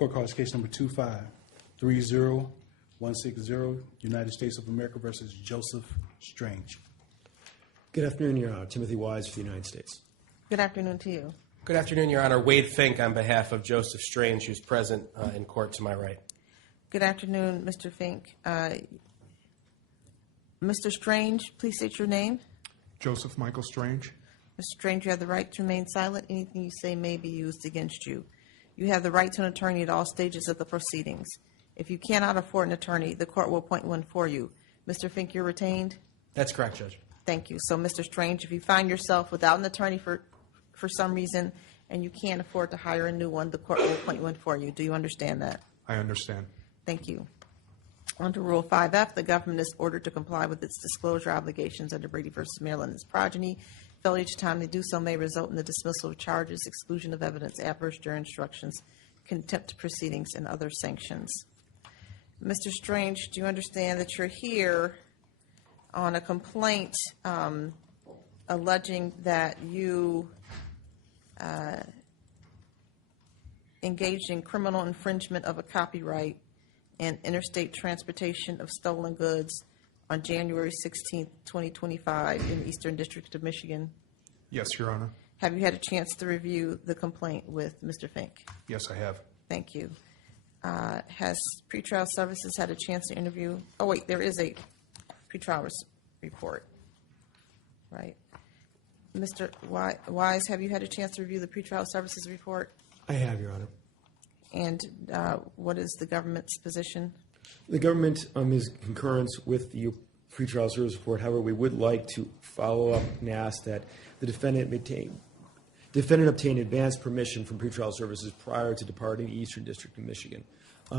Court calls case number 2530160, United States of America versus Joseph Strange. Good afternoon, Your Honor. Timothy Wise for the United States. Good afternoon to you. Good afternoon, Your Honor. Wade Fink on behalf of Joseph Strange, who's present in court to my right. Good afternoon, Mr. Fink. Mr. Strange, please state your name. Joseph Michael Strange. Mr. Strange, you have the right to remain silent. Anything you say may be used against you. You have the right to an attorney at all stages of the proceedings. If you cannot afford an attorney, the court will appoint one for you. Mr. Fink, you're retained? That's correct, Judge. Thank you. So, Mr. Strange, if you find yourself without an attorney for some reason and you can't afford to hire a new one, the court will appoint one for you. Do you understand that? I understand. Thank you. Under Rule 5F, the government is ordered to comply with its disclosure obligations under Brady v. Maryland and its progeny. Failure to timely do so may result in the dismissal of charges, exclusion of evidence, adverse jury instructions, contempt proceedings, and other sanctions. Mr. Strange, do you understand that you're here on a complaint alleging that you engaged in criminal infringement of a copyright and interstate transportation of stolen goods on January 16, 2025 in the Eastern District of Michigan? Yes, Your Honor. Have you had a chance to review the complaint with Mr. Fink? Yes, I have. Thank you. Has pretrial services had a chance to interview? Oh, wait, there is a pretrial report, right? Mr. Wise, have you had a chance to review the pretrial services report? I have, Your Honor. And what is the government's position? The government is in concurrence with the pretrial service report. However, we would like to follow up and ask that the defendant obtain advance permission from pretrial services prior to departing the Eastern District of Michigan.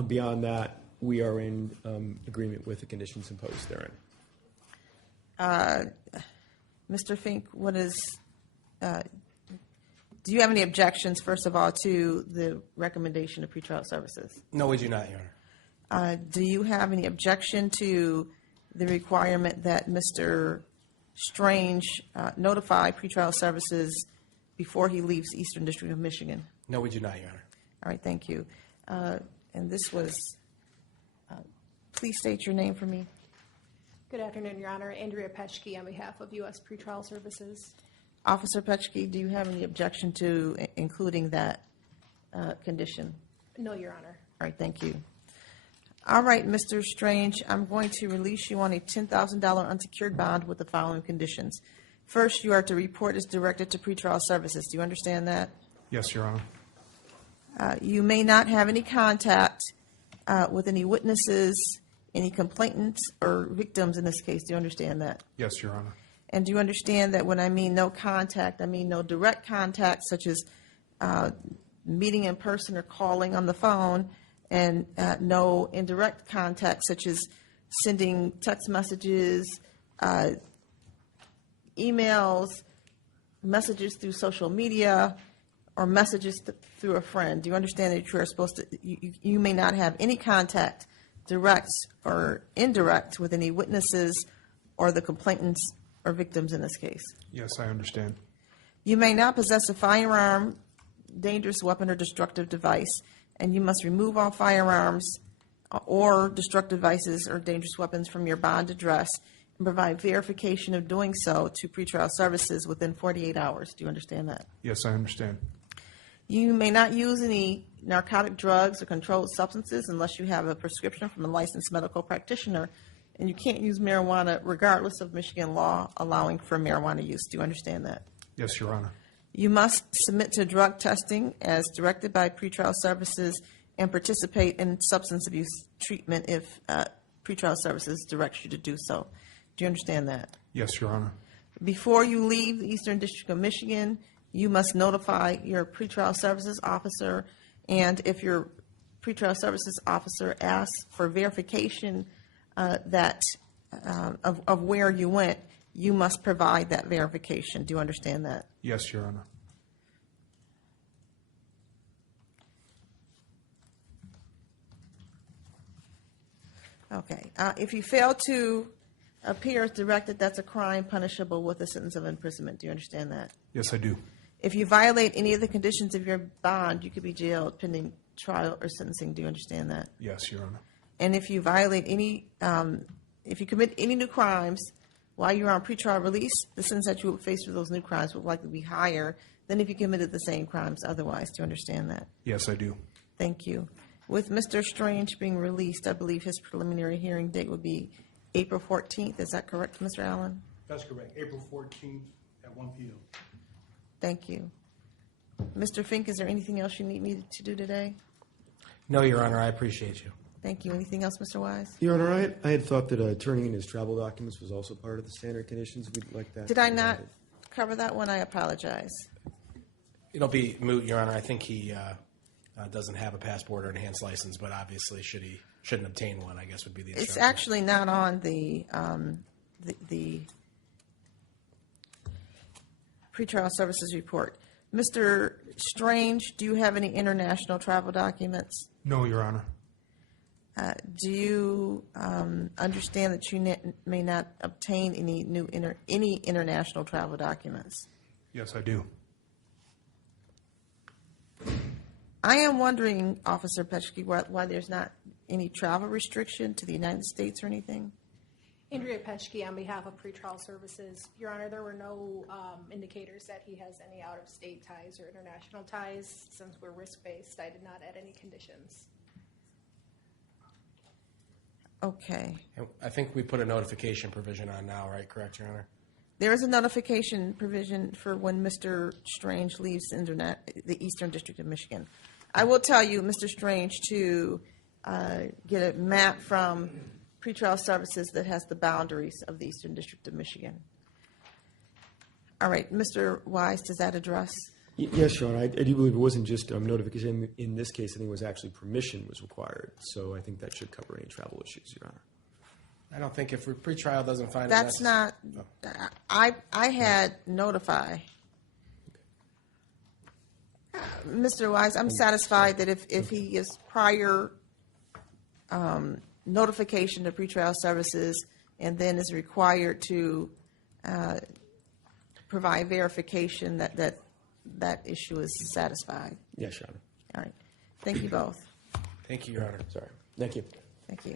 Beyond that, we are in agreement with the conditions imposed therein. Mr. Fink, do you have any objections, first of all, to the recommendation of pretrial services? No, we do not, Your Honor. Do you have any objection to the requirement that Mr. Strange notify pretrial services before he leaves the Eastern District of Michigan? No, we do not, Your Honor. All right, thank you. And this was, please state your name for me. Good afternoon, Your Honor. Andrea Petschke on behalf of U.S. Pretrial Services. Officer Petschke, do you have any objection to including that condition? No, Your Honor. All right, thank you. All right, Mr. Strange, I'm going to release you on a $10,000 unsecured bond with the following conditions. First, you are to report as directed to pretrial services. Do you understand that? Yes, Your Honor. You may not have any contact with any witnesses, any complainants, or victims in this case. Do you understand that? Yes, Your Honor. And do you understand that when I mean no contact, I mean no direct contact, such as meeting in person or calling on the phone, and no indirect contact, such as sending text messages, emails, messages through social media, or messages through a friend? Do you understand that you are supposed to, you may not have any contact, direct or indirect, with any witnesses or the complainants or victims in this case? Yes, I understand. You may not possess a firearm, dangerous weapon, or destructive device, and you must remove all firearms or destructive devices or dangerous weapons from your bond address and provide verification of doing so to pretrial services within 48 hours. Do you understand that? Yes, I understand. You may not use any narcotic drugs or controlled substances unless you have a prescription from a licensed medical practitioner, and you can't use marijuana regardless of Michigan law allowing for marijuana use. Do you understand that? Yes, Your Honor. You must submit to drug testing as directed by pretrial services and participate in substance abuse treatment if pretrial services directs you to do so. Do you understand that? Yes, Your Honor. Before you leave the Eastern District of Michigan, you must notify your pretrial services officer, and if your pretrial services officer asks for verification of where you went, you must provide that verification. Do you understand that? Yes, Your Honor. Okay. If you fail to appear as directed, that's a crime punishable with a sentence of imprisonment. Do you understand that? Yes, I do. If you violate any of the conditions of your bond, you could be jailed pending trial or sentencing. Do you understand that? Yes, Your Honor. And if you violate any, if you commit any new crimes while you're on pretrial release, the sentence that you will face for those new crimes will likely be higher than if you committed the same crimes otherwise. Do you understand that? Yes, I do. Thank you. With Mr. Strange being released, I believe his preliminary hearing date would be April 14th. Is that correct, Mr. Allen? That's correct. April 14th at 1 p.m. Thank you. Mr. Fink, is there anything else you need me to do today? No, Your Honor, I appreciate you. Thank you. Anything else, Mr. Wise? Your Honor, I had thought that turning in his travel documents was also part of the standard conditions. We'd like that. Did I not cover that one? I apologize. It'll be moot, Your Honor. I think he doesn't have a passport or enhanced license, but obviously shouldn't obtain one, I guess would be the It's instruction. actually not on the pretrial services report. Mr. Strange, do you have any international travel documents? No, Your Honor. Do you understand that you may not obtain any international travel documents? Yes, I do. I am wondering, Officer Petschke, why there's not any travel restriction to the United States or anything? Andrea Petschke on behalf of Pretrial Services. Your Honor, there were no indicators that he has any out-of-state ties or international ties. Since we're risk-based, I did not add any conditions. Okay. And I think we put a notification provision on now, right? Correct, Your Honor? There is a notification provision for when Mr. Strange leaves the Eastern District of Michigan. I will tell you, Mr. Strange, to get a map from Pretrial Services that has the boundaries of the Eastern District of Michigan. All right, Mr. Wise, does that address? Yes, Your Honor. I do believe it wasn't just notification. In this case, I think it was actually permission was required. So I think that should cover any travel issues, Your Honor. I don't think if pretrial doesn't find That's it not, I had notify. Mr. Wise, I'm satisfied that if he gives prior notification to pretrial services and then is required to provide verification that issue is satisfied. Yes, Your Honor. All right. Thank you both. Thank you, Your Honor. Sorry. Thank you. Thank you.